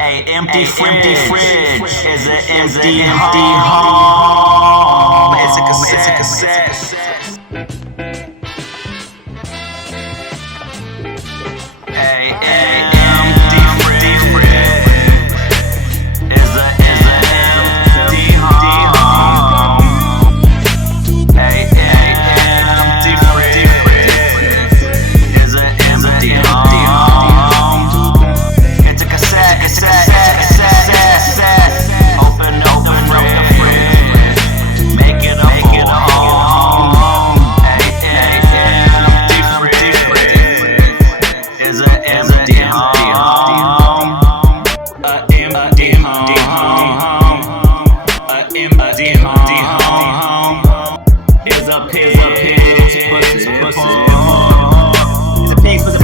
A empty fridge is an empty home. It's a cassette. A empty fridge is an empty home. A empty fridge is an empty home. It's a cassette. Open the fridge, make it a home. A empty fridge is an empty home. A empty home. A empty home is a pig's pussy. It's a pig's pussy.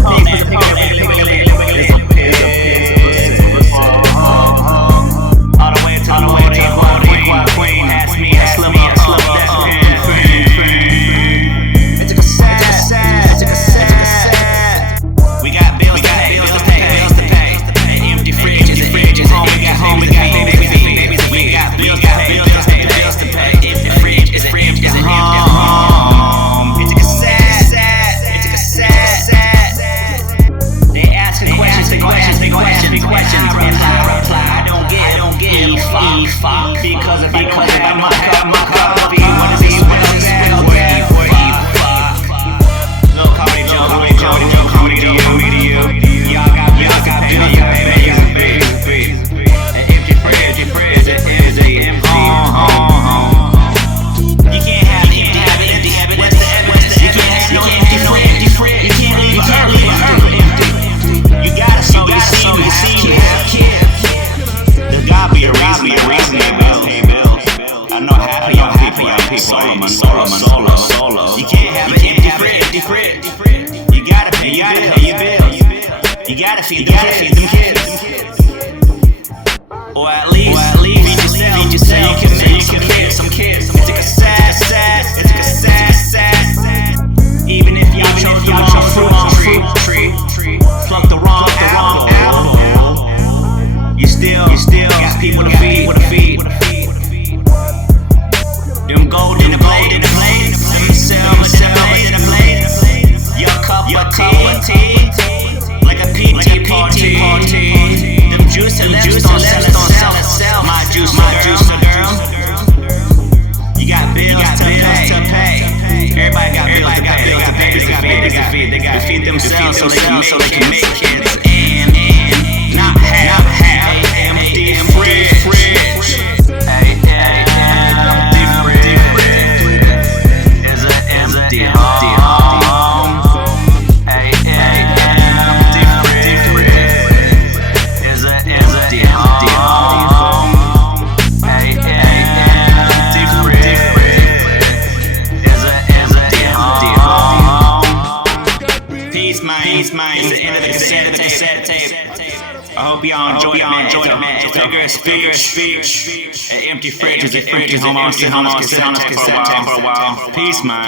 Queen asked me to slip up. It's a cassette. We got bills to pay. Empty fridge is home. We got home. We got babies to feed. We got bills to pay. Empty fridge is home. It's a cassette. They asking questions. And I reply, I don't get fuck because if I don't have my copy, what is he? No comedy joke to you. Y'all got bills to pay. An empty fridge is an empty home. You can't have empty. What's the evidence? You can't have no empty fridge. You can't leave empty. You gotta see me have kids. There's gotta be a reason to pay bills. I know half of y'all people I'm solo. You can't have an empty fridge. You gotta pay your bills. You gotta feed them kids. Or at least feed yourself. You can make some kids. It's a cassette. Even if y'all chose the wrong tree, plucked the wrong apple, you still got people to feed. Them golden blades, them silver blades, your cup of tea, like a PT party. Them juice and lips don't sell. My juice, girl. You got bills to pay. Everybody got bills to pay. They gotta feed themselves so they can make kids and not have an empty fridge. Peace, mine. It's the end of the cassette tape. I hope y'all enjoy it, man. It's a figure of speech. An empty fridge is an empty home. I'll sit on this cassette tape for a while. Peace, mine.